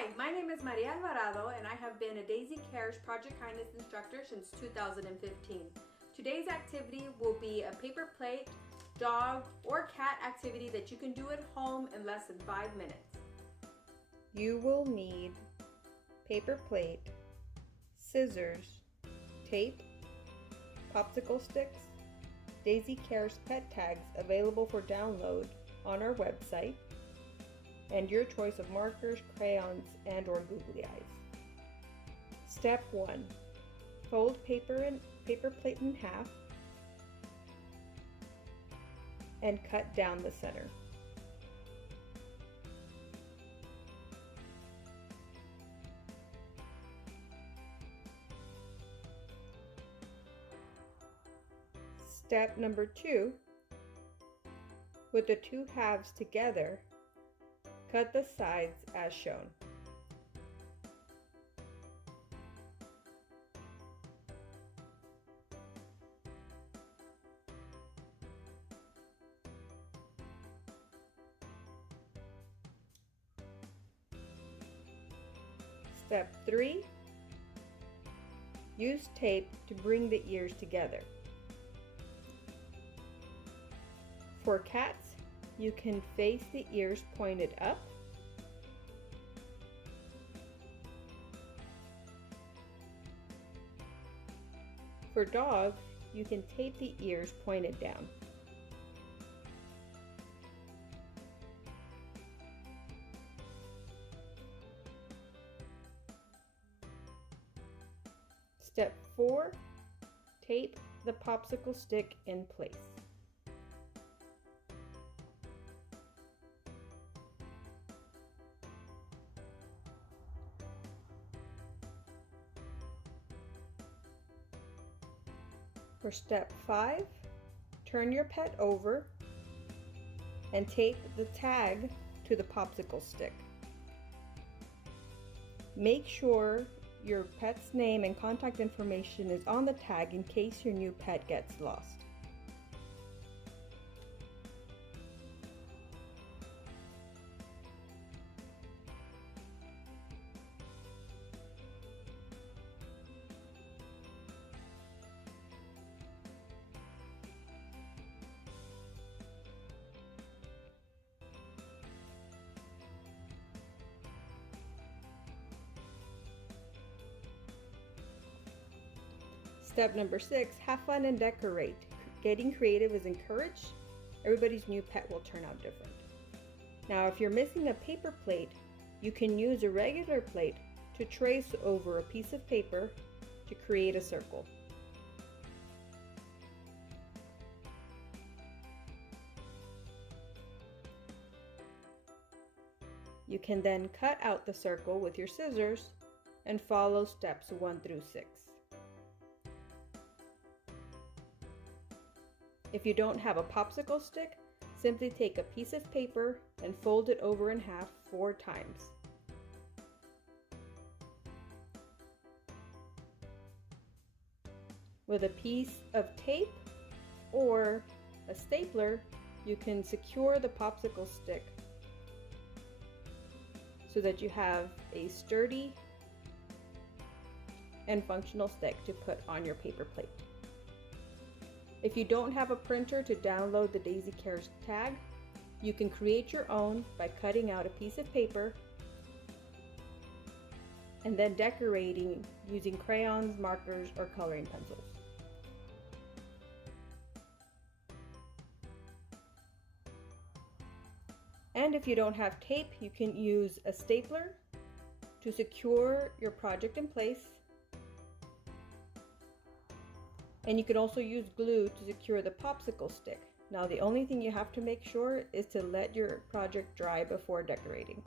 Hi, my name is Maria Alvarado and I have been a DaisyCares Project Kindness instructor since 2015. Today's activity will be a paper plate, dog, or cat activity that you can do at home in less than 5 minutes. You will need paper plate, scissors, tape, popsicle sticks, DaisyCares pet tags available for download on our website, and your choice of markers, crayons, and/or googly eyes. Step 1. Fold paper plate in half and cut down the center. Step number 2. With the two halves together, cut the sides as shown. Step 3. Use tape to bring the ears together. For cats, you can face the ears pointed up. For dogs, you can tape the ears pointed down. Step 4. Tape the popsicle stick in place. For step 5, turn your pet over and tape the tag to the popsicle stick. Make sure your pet's name and contact information is on the tag in case your new pet gets lost. Step number 6, have fun and decorate. Getting creative is encouraged. Everybody's new pet will turn out different. Now, if you're missing a paper plate, you can use a regular plate to trace over a piece of paper to create a circle. You can then cut out the circle with your scissors and follow steps 1 through 6. If you don't have a popsicle stick, simply take a piece of paper and fold it over in half 4 times. With a piece of tape or a stapler, you can secure the popsicle stick so that you have a sturdy and functional stick to put on your paper plate. If you don't have a printer to download the DaisyCares tag, you can create your own by cutting out a piece of paper and then decorating using crayons, markers, or coloring pencils. And if you don't have tape, you can use a stapler to secure your project in place. And you can also use glue to secure the popsicle stick. Now, the only thing you have to make sure is to let your project dry before decorating.